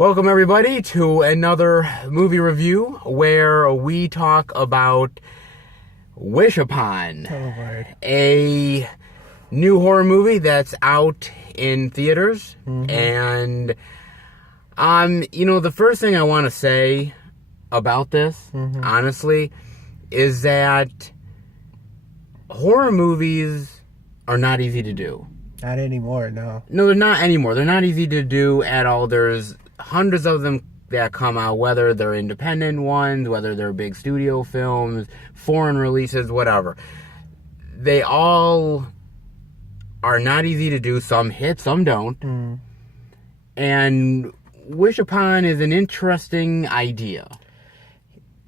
Welcome, everybody, to another movie review where we talk about Wish Upon, a new horror movie that's out in theaters. And, the first thing I want to say about this, honestly, is that horror movies are not easy to do. Not anymore, no. No, they're not anymore. They're not easy to do at all. There's hundreds of them that come out, whether they're independent ones, whether they're big studio films, foreign releases, whatever. They all are not easy to do. Some hit, some don't. And Wish Upon is an interesting idea.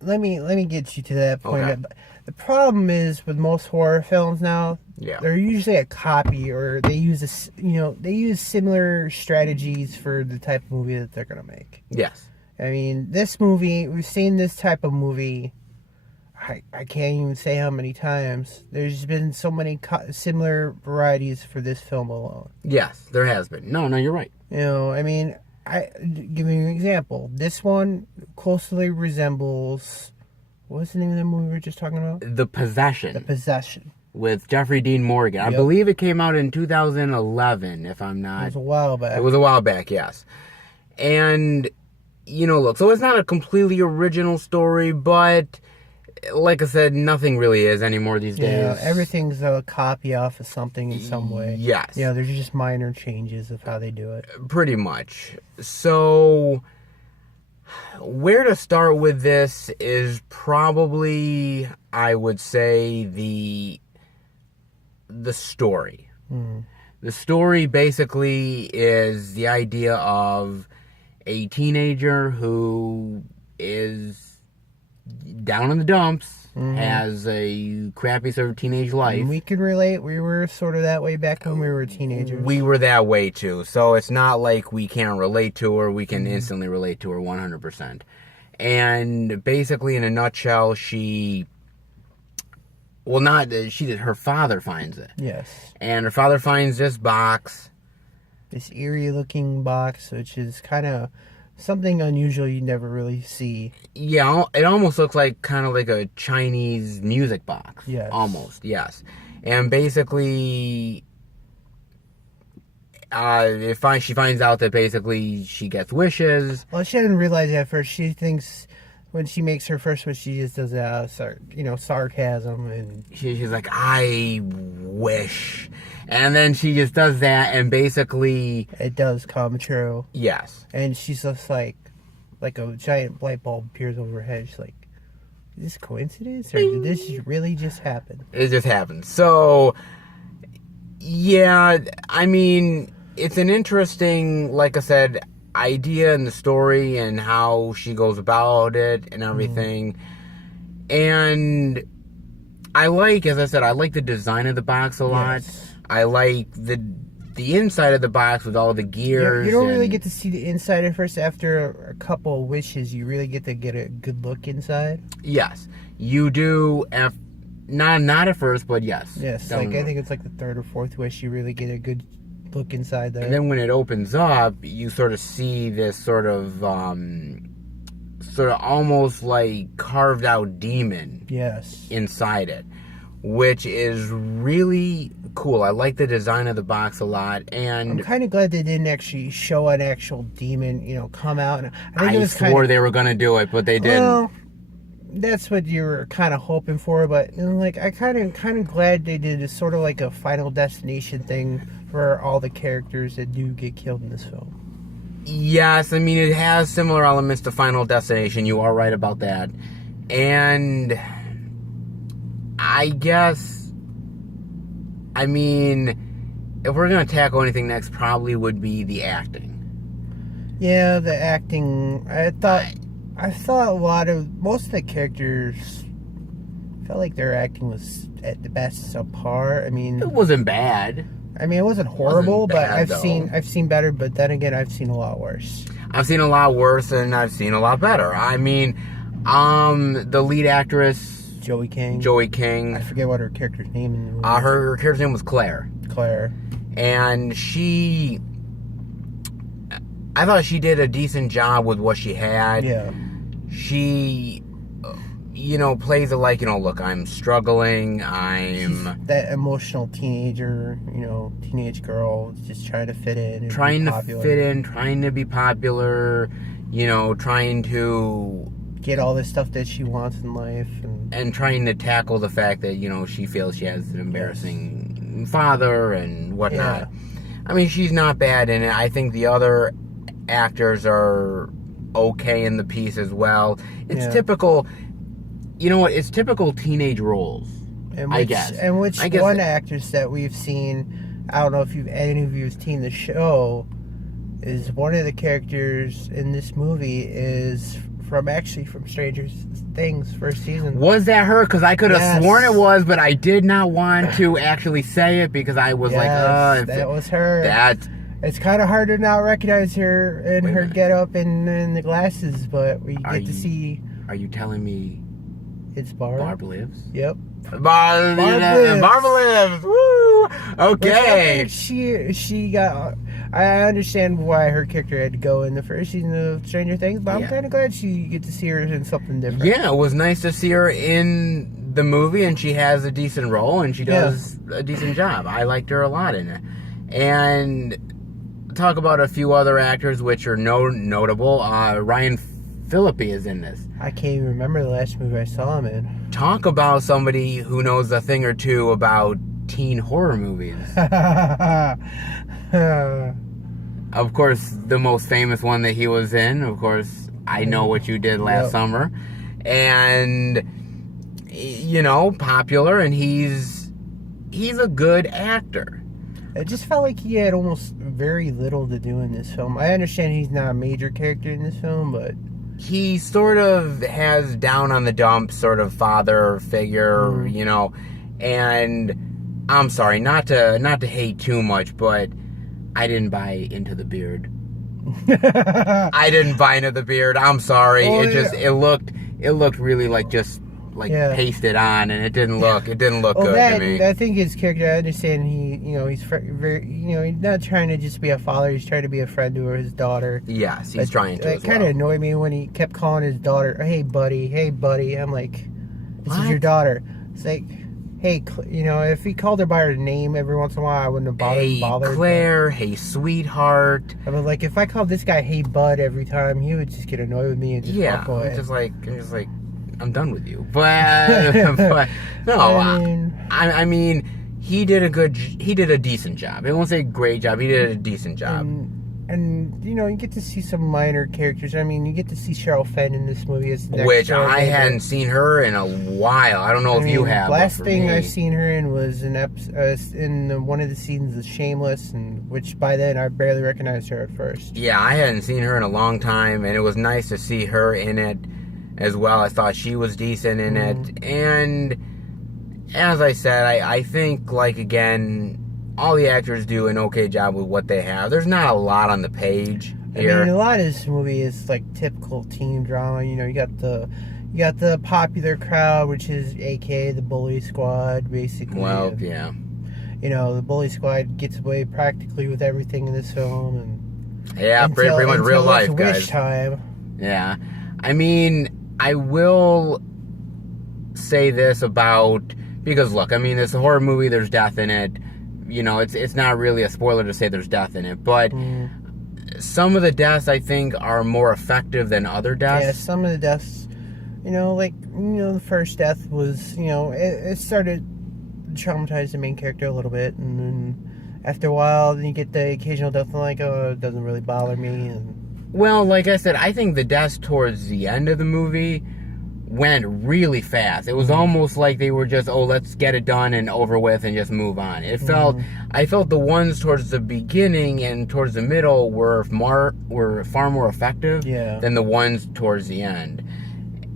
Let me get you to that point. Okay. The problem is with most horror films now, they're usually a copy, or they use similar strategies for the type of movie that they're gonna make. Yes. I mean, this movie, we've seen this type of movie. I can't even say how many times. There's been so many similar varieties for this film alone. Yes, there has been. No, you're right. I give you an example. This one closely resembles, what's the name of the movie we were just talking about? The Possession. The Possession. With Jeffrey Dean Morgan. I believe it came out in 2011, if I'm not... It was a while back. It was a while back, yes. And, look, so it's not a completely original story, but... like I said, nothing really is anymore these days. Yeah, everything's a copy off of something in some way. Yes. Yeah, there's just minor changes of how they do it. Pretty much. So, where to start with this is probably, I would say, the story. The story basically is the idea of a teenager who is down in the dumps, has a crappy sort of teenage life. And we can relate. We were sort of that way back when we were teenagers. We were that way too. So it's not like we can't relate to her. We can instantly relate to her 100%. And basically, in a nutshell, her father finds it. Yes. And her father finds this box. This eerie looking box, which is kind of something unusual you never really see. Yeah, it almost looks kind of like a Chinese music box. Yes. Almost, yes. And basically, she finds out that basically she gets wishes. Well, she didn't realize it at first. She thinks when she makes her first wish, she just does sarcasm. And She's like, I wish. And then she just does that, and basically... it does come true. Yes. And she's just like a giant light bulb appears over her head. She's like, is this coincidence? Or did this really just happen? It just happened. So, yeah, it's an interesting, like I said, idea in the story and how she goes about it and everything. And I like the design of the box a lot. Yes. I like the inside of the box with all the gears. You don't really get to see the inside at first. After a couple of wishes, you really get to get a good look inside. Yes, you do. Not at first, but yes. Yes, I think it's like the third or fourth wish you really get a good look inside there. And then when it opens up, you sort of see this sort of almost like carved out demon. Yes. Inside it, which is really cool. I like the design of the box a lot, and I'm kind of glad they didn't actually show an actual demon, come out. And I swore they were gonna do it, but they didn't. Well, that's what you were kind of hoping for, but I kind of glad they did. It's sort of like a Final Destination thing for all the characters that do get killed in this film. Yes, it has similar elements to Final Destination. You are right about that, and I guess, if we're going to tackle anything next, probably would be the acting. Yeah, the acting. I thought most of the characters felt like their acting was at the best subpar. It wasn't bad. It wasn't horrible, but I've seen better, but then again, I've seen a lot worse. I've seen a lot worse, and I've seen a lot better. The lead actress, Joey King. I forget what her character's name is. Her character's name was Claire. Claire. And she I thought she did a decent job with what she had. Yeah. She, plays it like, look, I'm struggling. She's that emotional teenager, teenage girl, just trying to fit in. And trying be to popular. fit in, trying to be popular, trying to get all the stuff that she wants in life. And trying to tackle the fact that, she feels she has an embarrassing father and whatnot. Yeah. I mean, she's not bad in it. I think the other actors are okay in the piece as well. It's typical, it's typical teenage roles, I guess. And which one actress that we've seen, I don't know if any of you have seen the show, is one of the characters in this movie is from Stranger Things first season. Was that her? Because I could have sworn it was, but I did not want to actually say it because I was like, oh, that was her. It's kind of hard to not recognize her in her getup and the glasses, but we get to see. Are you telling me it's Barb? Barb lives? Yep. Barb lives. Woo! Okay. She got. I understand why her character had to go in the first season of Stranger Things, but I'm kind of glad she get to see her in something different. Yeah, it was nice to see her in the movie, and she has a decent role, and she does a decent job. I liked her a lot in it. And talk about a few other actors which are notable. Ryan Phillippe is in this. I can't even remember the last movie I saw him in. Talk about somebody who knows a thing or two about teen horror movies. Of course, the most famous one that he was in, of course, I Know What You Did Last Summer. And, popular, and he's a good actor. It just felt like he had almost very little to do in this film. I understand he's not a major character in this film, but he sort of has down on the dump sort of father figure, and I'm sorry, not to hate too much, but I didn't buy into the beard. I didn't buy into the beard. I'm sorry. It looked really like just pasted on, and it didn't look good to me. I think his character, I understand he's very, he's not trying to just be a father, he's trying to be a friend to his daughter. Yes, he's trying to. It kind of annoyed me when he kept calling his daughter, hey buddy. I'm like, this is your daughter. It's like, hey, if he called her by her name every once in a while, I wouldn't have bothered. Hey Claire, hey sweetheart. I mean, like, if I called this guy hey bud every time, he would just get annoyed with me and just walk away. I'm just like, I'm done with you. But no, I mean, he did a decent job. I won't say great job. He did a decent job. And you get to see some minor characters. I mean, you get to see Cheryl Fenn in this movie as the next which I hadn't seen her in a while. I don't know if you have. Last thing I've seen her in was in one of the seasons of Shameless, and which by then I barely recognized her at first. Yeah, I hadn't seen her in a long time, and it was nice to see her in it as well. I thought she was decent in it, and as I said, I think, again, all the actors do an okay job with what they have. There's not a lot on the page here. I mean, a lot of this movie is typical teen drama. You got the popular crowd, which is AKA the bully squad, basically. Well, yeah. The bully squad gets away practically with everything in this film, and pretty much real life, guys. Wish time. Yeah, I mean, I will say this because look, I mean, it's a horror movie. There's death in it. It's not really a spoiler to say there's death in it, but some of the deaths I think are more effective than other deaths. Yeah, some of the deaths, the first death was, it started to traumatize the main character a little bit, and then after a while, then you get the occasional death, and it doesn't really bother me. Well, like I said, I think the deaths towards the end of the movie went really fast. It was almost like they were just, let's get it done and over with and just move on. I felt the ones towards the beginning and towards the middle were far more effective than the ones towards the end.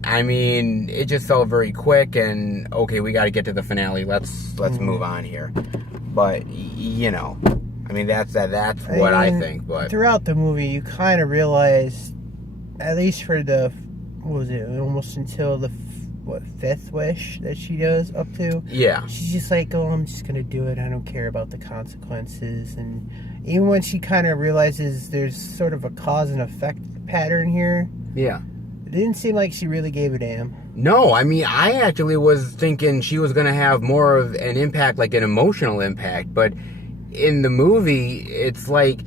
I mean, it just felt very quick, and okay, we got to get to the finale. Let's move on here. But I mean, that's what I think. But throughout the movie, you kind of realize, at least for the, what was it, almost until the fifth wish that she does up to. Yeah. She's just like, I'm just gonna do it. I don't care about the consequences. And even when she kind of realizes there's sort of a cause and effect pattern here, Yeah. it didn't seem like she really gave a damn. No, I mean, I actually was thinking she was going to have more of an impact, like an emotional impact. But in the movie, it's like,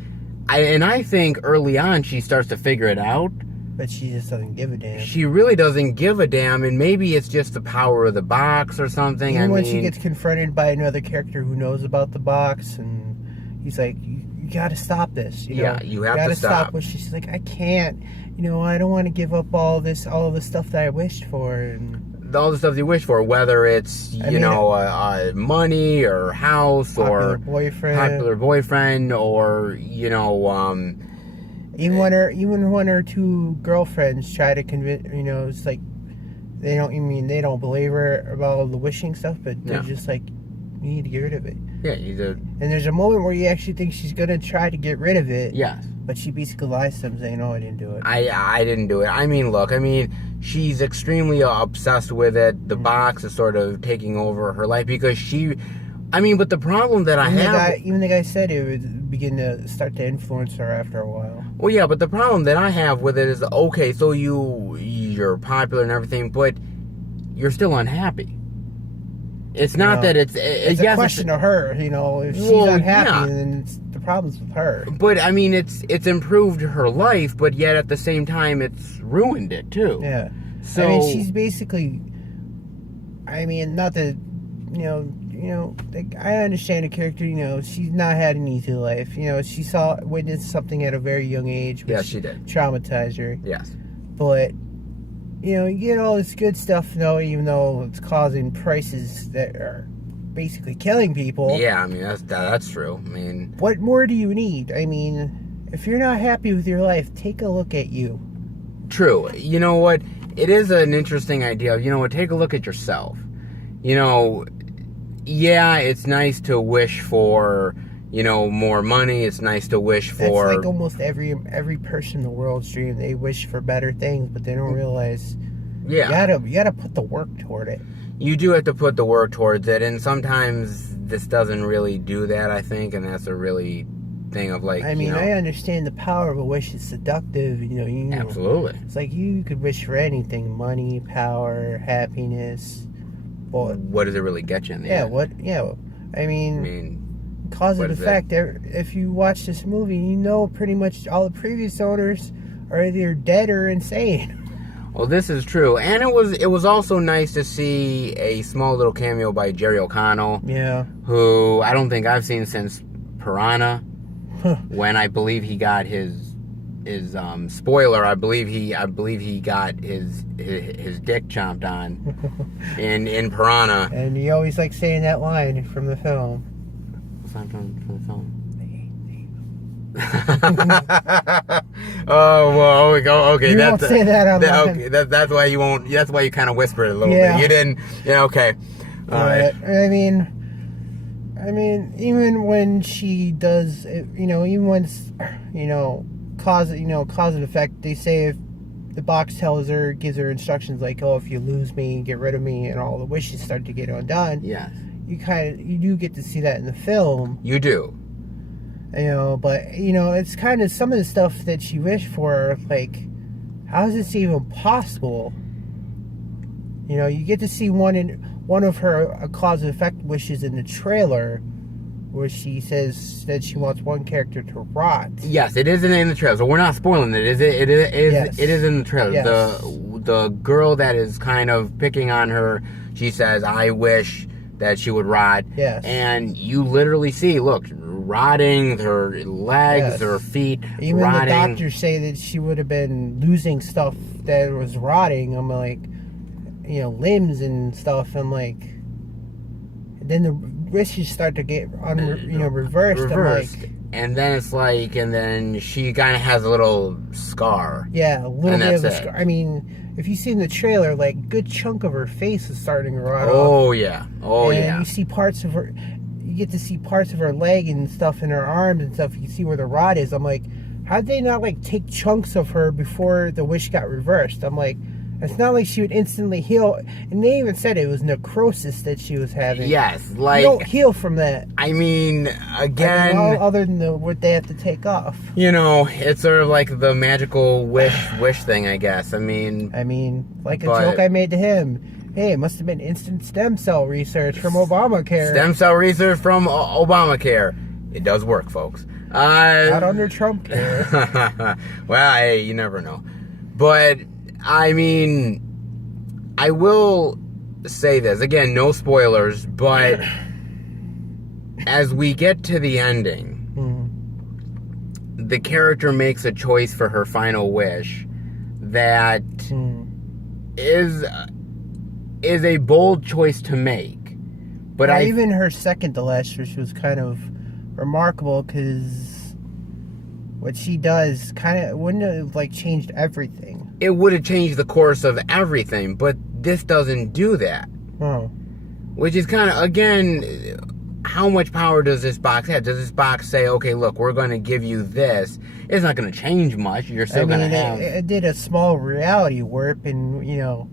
I think early on she starts to figure it out. But she just doesn't give a damn. She really doesn't give a damn, and maybe it's just the power of the box or something. Even when she gets confronted by another character who knows about the box, and he's like, you got to stop this. You know? You have gotta to stop. But she's like, I can't. I don't want to give up all the stuff that I wished for. And all the stuff you wish for, whether it's, money or house or popular boyfriend or, even when her two girlfriends try to convince, it's like they don't believe her about all the wishing stuff, but they're just like, you need to get rid of it. Yeah, and there's a moment where you actually think she's gonna try to get rid of it. Yes. But she basically lies to them, saying, "No, I didn't do it." I didn't do it. I mean, look, she's extremely obsessed with it. The box is sort of taking over her life because but the problem that even the guy said it would begin to start to influence her after a while. Well, yeah, but the problem that I have with it is, okay, so you're popular and everything, but you're still unhappy. It's not that it's a question of her, if she's unhappy, then the problem's with her. But it's improved her life, but yet at the same time it's ruined it too. Yeah. So she's basically, not that, I understand a character, she's not had an easy life. She witnessed something at a very young age, which she did. Traumatized her. Yes. But you get all this good stuff, even though it's causing prices that are basically killing people. Yeah, that's true. What more do you need? If you're not happy with your life, take a look at you. True. You know what? It is an interesting idea. Take a look at yourself. Yeah, it's nice to wish for, more money. It's nice to wish for... That's like almost every person in the world's dream. They wish for better things, but they don't realize... Yeah. You gotta put the work toward it. You do have to put the work towards it, and sometimes this doesn't really do that, I think, and that's a really thing of like, I understand the power of a wish is seductive, Absolutely. It's like you could wish for anything, money, power, happiness, but... What does it really get you in the end? Cause and effect. If you watch this movie, pretty much all the previous owners are either dead or insane. Well, this is true, and it was also nice to see a small little cameo by Jerry O'Connell. Yeah. Who I don't think I've seen since Piranha, when I believe he got his spoiler. I believe he got his dick chomped on in Piranha. And you always like saying that line from the film. From the film. Oh, well, we go. Okay, you won't say that on okay, that's why you won't. That's why you kind of whispered it a little bit. You didn't. Yeah. Okay. All right. Even when she does, even when it's, cause and effect. They say if the box gives her instructions like, oh, if you lose me, get rid of me, and all the wishes start to get undone. Yes. You do get to see that in the film. You do. But it's kind of some of the stuff that she wished for. Like, how is this even possible? You get to see one of her cause and effect wishes in the trailer, where she says that she wants one character to rot. Yes, it is in the trailer. So we're not spoiling it. Is it? Yes. It is in the trailer. Yes. The girl that is kind of picking on her, she says, "I wish that she would rot." Yes. And you literally see, look, rotting, her legs, her feet, even rotting. The doctors say that she would have been losing stuff that was rotting. I'm like, limbs and stuff. I'm like, then the wishes start to get reversed. I'm like, and then it's like, and then she kind of has a little scar. Yeah, a little bit of a scar. If you see in the trailer, like, a good chunk of her face is starting to rot off. Oh, yeah. Oh, and yeah. You see parts of her... You get to see parts of her leg and stuff in her arms and stuff. You see where the rot is. I'm like, how'd they not, like, take chunks of her before the wish got reversed? I'm like, It's not like she would instantly heal. And they even said it was necrosis that she was having. Yes, You like, don't heal from that. I mean, again, Other than what they have to take off. you know, it's sort of like the magical wish thing, I guess. I mean, Like a but- joke I made to him. Hey, it must have been instant stem cell research from Obamacare. stem cell research from Obamacare. It does work, folks. Not under Trump care. Well, hey, you never know. But, I mean, I will say this. Again, no spoilers, but as we get to the ending, the character makes a choice for her final wish that is a bold choice to make. But even her second to last wish was kind of remarkable because what she does wouldn't have like changed everything. it would have changed the course of everything, but this doesn't do that. Oh. Which is kind of, again, how much power does this box have? Does this box say, okay, look, we're going to give you this? It's not going to change much. You're still going to have... It did a small reality warp, and, you know,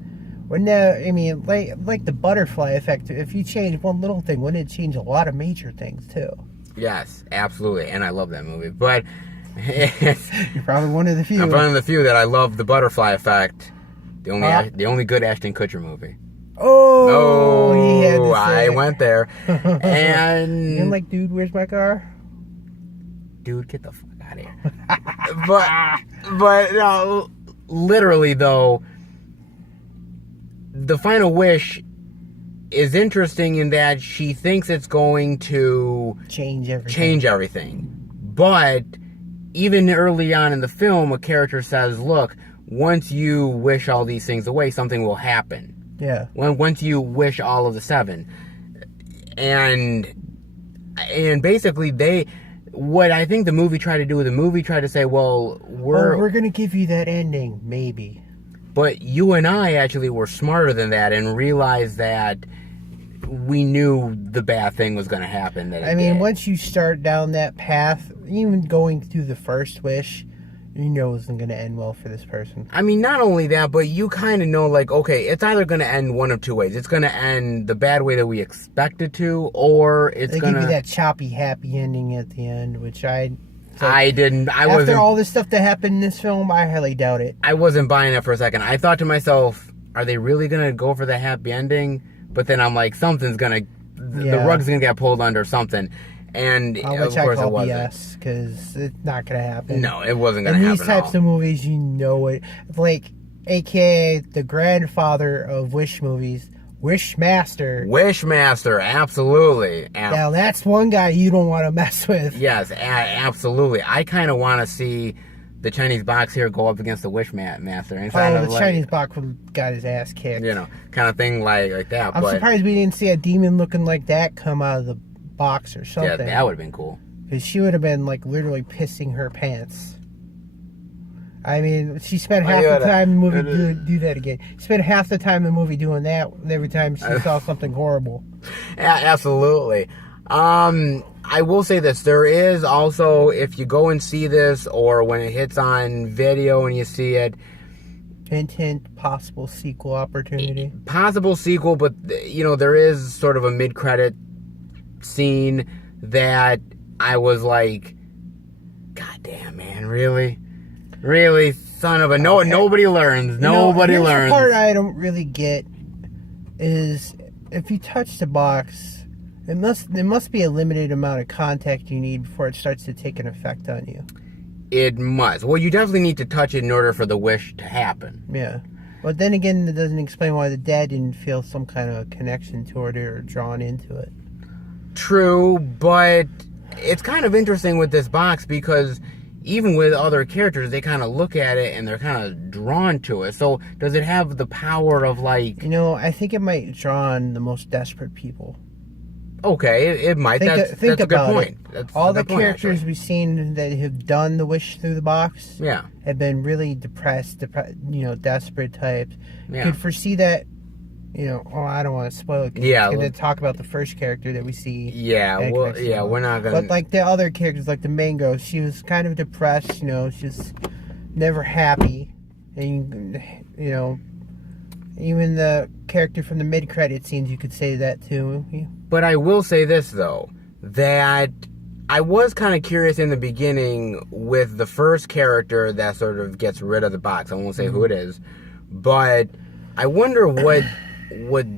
like the butterfly effect, if you change one little thing, wouldn't it change a lot of major things, too? Yes, absolutely. And I love that movie. But... You're probably one of the few. I'm one of the few that I love the butterfly effect. The only good Ashton Kutcher movie. Oh, he had to say I it. went there. And... And like, dude, where's my car? Dude, get the fuck out of here. but no, literally though, the final wish is interesting in that she thinks it's going to Change everything. But even early on in the film, a character says, look, once you wish all these things away, something will happen. Yeah. Once you wish all of the 7. And basically what I think the movie tried to do, the movie tried to say, well, we're going to give you that ending, maybe. But you and I actually were smarter than that and realized that we knew the bad thing was going to happen. Once you start down that path, even going through the first wish, you know it isn't going to end well for this person. I mean, not only that, but you kind of know, like, okay, it's either going to end one of two ways. It's going to end the bad way that we expect it to, or it's going to... They give you that choppy, happy ending at the end, which wasn't... After all this stuff that happened in this film, I highly doubt it. I wasn't buying it for a second. I thought to myself, are they really going to go for the happy ending? But then I'm like, something's going to... The rug's going to get pulled under something. And, of course, it wasn't. BS, because it's not going to happen. No, it wasn't going to happen. In these types of movies, you know it. Like, a.k.a. the grandfather of Wish movies, Wishmaster. Wishmaster, absolutely. Now, that's one guy you don't want to mess with. Yes, absolutely. I kind of want to see the Chinese box here go up against the Wishmaster. Chinese box got his ass kicked. You know, kind of thing like that. I'm surprised we didn't see a demon looking like that come out of the box or something. Yeah, that would have been cool. Because she would have been, like, literally pissing her pants. I mean, she spent half the time in the movie do that again. She spent half the time in the movie doing that every time she saw something horrible. Absolutely. I will say this. There is also, if you go and see this, or when it hits on video and you see it... Hint, hint, possible sequel opportunity. Possible sequel, but, you know, there is sort of a mid-credit scene that I was like, God damn, man, really? Really? Son of a... No, nobody learns. Nobody learns. The part I don't really get is if you touch the box, there must be a limited amount of contact you need before it starts to take an effect on you. It must. Well, you definitely need to touch it in order for the wish to happen. Yeah. But then again, it doesn't explain why the dad didn't feel some kind of connection toward it or drawn into it. True, but it's kind of interesting with this box because even with other characters, they kind of look at it and they're kind of drawn to it. So does it have the power of, like... You know, I think it might draw on the most desperate people. Okay, it might. That's a good point. All the characters we've seen that have done the wish through the box have been really depressed, desperate types. Yeah. You could foresee that, I don't want to spoil it. Yeah. We're going to talk about the first character that we see. Yeah, we're not going to... But, like, the other characters, like the Mango, she was kind of depressed, she was never happy. And, Even the character from the mid-credit scenes, you could say that too. Yeah. But I will say this, though, that I was kind of curious in the beginning with the first character that sort of gets rid of the box. I won't say who it is, but I wonder what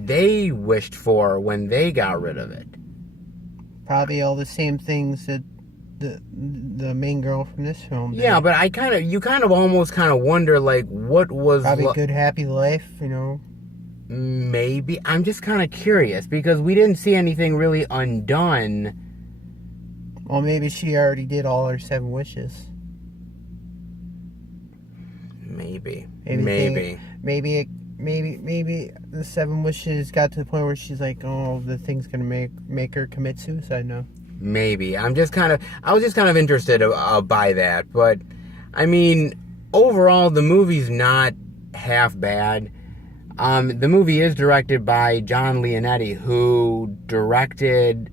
they wished for when they got rid of it. Probably all the same things that the main girl from this film did. Yeah, but you kind of almost kind of wonder, like, what was... Probably good, happy life, you know. Maybe. I'm just kind of curious, because we didn't see anything really undone. Well, maybe she already did all her 7 wishes. Maybe the 7 wishes got to the point where she's like, oh, the thing's gonna make her commit suicide now. Maybe. I was just kind of interested by that. But, I mean, overall, the movie's not half bad. The movie is directed by John Leonetti, who directed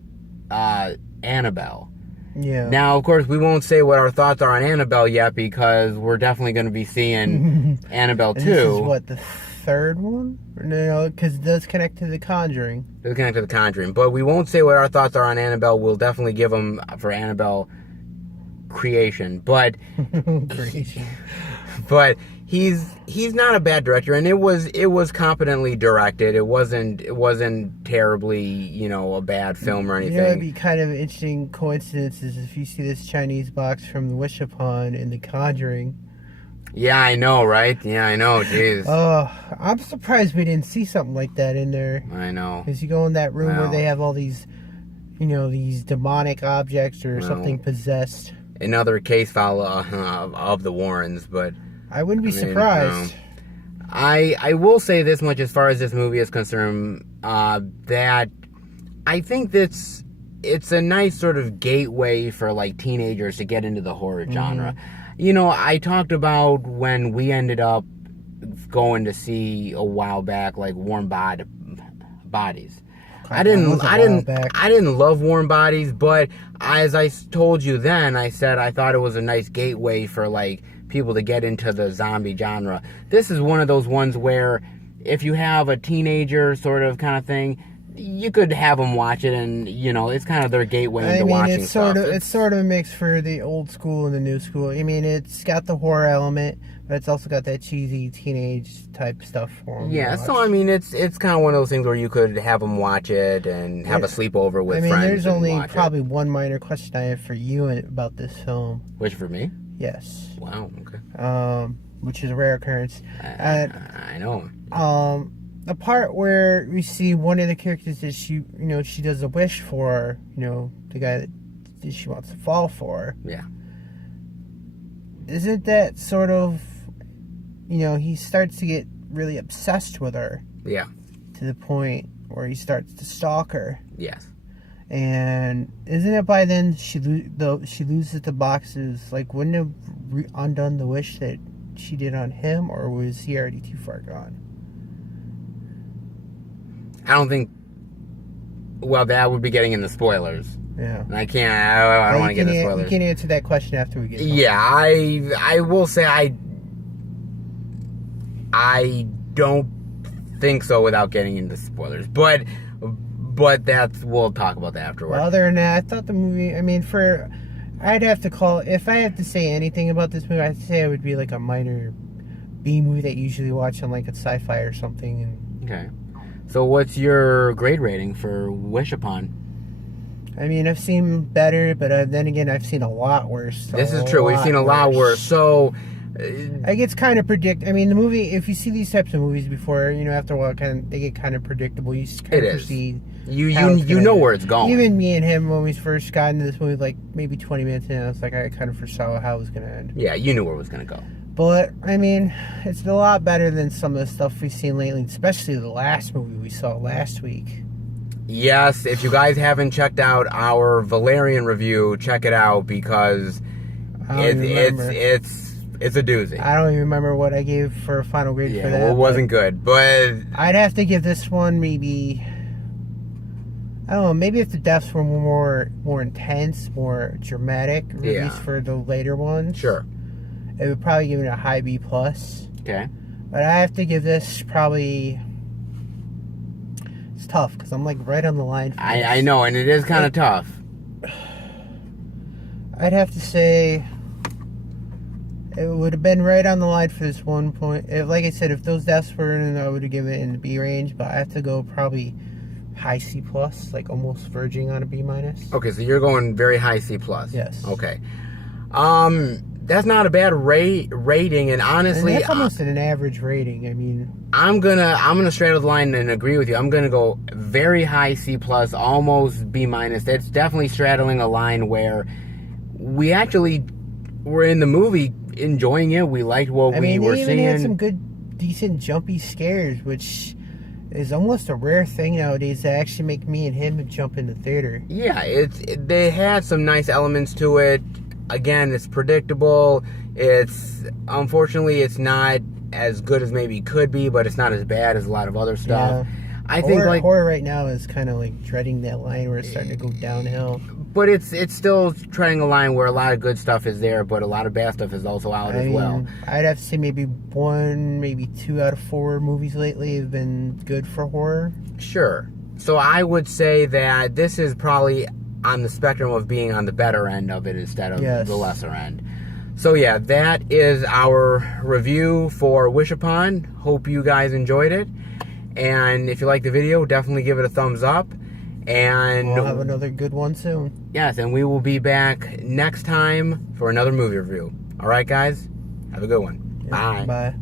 Annabelle. Yeah. Now, of course, we won't say what our thoughts are on Annabelle yet, because we're definitely going to be seeing Annabelle 2. This is what, the 3rd one? No, because it does connect to The Conjuring. It does connect to The Conjuring. But we won't say what our thoughts are on Annabelle. We'll definitely give them for Annabelle Creation. But Creation. But he's not a bad director, and it was competently directed. It wasn't terribly, you know, a bad film or anything. You know, it'd be kind of interesting coincidences if you see this Chinese box from the Wish Upon in The Conjuring. Yeah, I know, right? Yeah, I know. Jeez. I'm surprised we didn't see something like that in there. I know. Because you go in that room where they have all these, you know, these demonic objects or something possessed. Another case file of the Warrens, but I wouldn't be surprised. I will say this much as far as this movie is concerned, that I think it's a nice sort of gateway for, like, teenagers to get into the horror genre. You know, I talked about when we ended up going to see a while back, like, Warm Bodies. I didn't love Warm Bodies, but as I told you then, I said I thought it was a nice gateway for, like, people to get into the zombie genre. This is one of those ones where if you have a teenager sort of kind of thing, you could have them watch it, and, you know, it's kind of their gateway into watching stuff. It's sort of a mix for the old school and the new school. I mean, it's got the horror element, but it's also got that cheesy teenage type stuff for them. Yeah, so I mean, it's kind of one of those things where you could have them watch it and have a sleepover with friends. I mean, there's only probably one minor question I have for you about this film. Which, for me? Yes. Wow. Okay. Which is a rare occurrence. I know. The part where we see one of the characters that she does a wish for, you know, the guy that she wants to fall for. Yeah. Isn't that sort of, you know, he starts to get really obsessed with her. Yeah. To the point where he starts to stalk her. Yes. And isn't it by then she loses the boxes? Like, wouldn't it have undone the wish that she did on him, or was he already too far gone? I don't think. Well, that would be getting in the spoilers. Yeah. And I can't. I don't want to get in the spoilers. You can answer that question after we get home. Yeah, I will say I don't think so without getting into spoilers. But we'll talk about that afterwards. Well, other than that, I thought the movie, I mean, I'd have to call, if I have to say anything about this movie, I'd say it would be like a minor B movie that you usually watch on like a sci-fi or something. Okay. So what's your grade rating for Wish Upon? I mean, I've seen better, but then again, I've seen a lot worse. This is true. We've seen a lot worse. So it gets kind of I mean, the movie, if you see these types of movies before, you know, after a while, they get kind of predictable. You just kind of proceed. You know where it's going. Even me and him, when we first got into this movie, like maybe 20 minutes in, I was like, I kind of foresaw how it was going to end. Yeah, you knew where it was going to go. But, I mean, it's a lot better than some of the stuff we've seen lately, especially the last movie we saw last week. Yes, if you guys haven't checked out our Valerian review, check it out, because it's a doozy. I don't even remember what I gave for a final grade for that. Well, it wasn't good, but I'd have to give this one maybe, I don't know, maybe if the deaths were more intense, more dramatic, at least for the later ones. Sure. It would probably give it a high B+. Okay. But I have to give this probably... It's tough, because I'm like right on the line for this. I know, and it is kind of tough. I'd have to say... It would have been right on the line for this 1 point. Like I said, if those deaths were in, I would have given it in the B range, but I have to go probably high C+, like almost verging on a B-. Okay, so you're going very high C+. Yes. Okay. That's not a bad rating, and honestly, and that's almost an average rating. I mean, I'm gonna straddle the line and agree with you. I'm gonna go very high C+, almost B-. That's definitely straddling a line where we actually were in the movie enjoying it. We liked what we were seeing. They even had some good, decent, jumpy scares, which is almost a rare thing nowadays to actually make me and him jump in the theater. Yeah, they had some nice elements to it. Again, it's predictable. Unfortunately, it's not as good as maybe could be, but it's not as bad as a lot of other stuff. Yeah. I think horror right now is kind of like treading that line where it's starting to go downhill. But it's still treading a line where a lot of good stuff is there, but a lot of bad stuff is also out as well. I'd have to say maybe 1, maybe 2 out of 4 movies lately have been good for horror. Sure. So I would say that this is probably on the spectrum of being on the better end of it instead of the lesser end. So yeah, that is our review for Wish Upon. Hope you guys enjoyed it. And if you like the video, definitely give it a thumbs up. And we'll have another good one soon. Yes, and we will be back next time for another movie review. All right, guys? Have a good one. Yeah, Bye. Bye.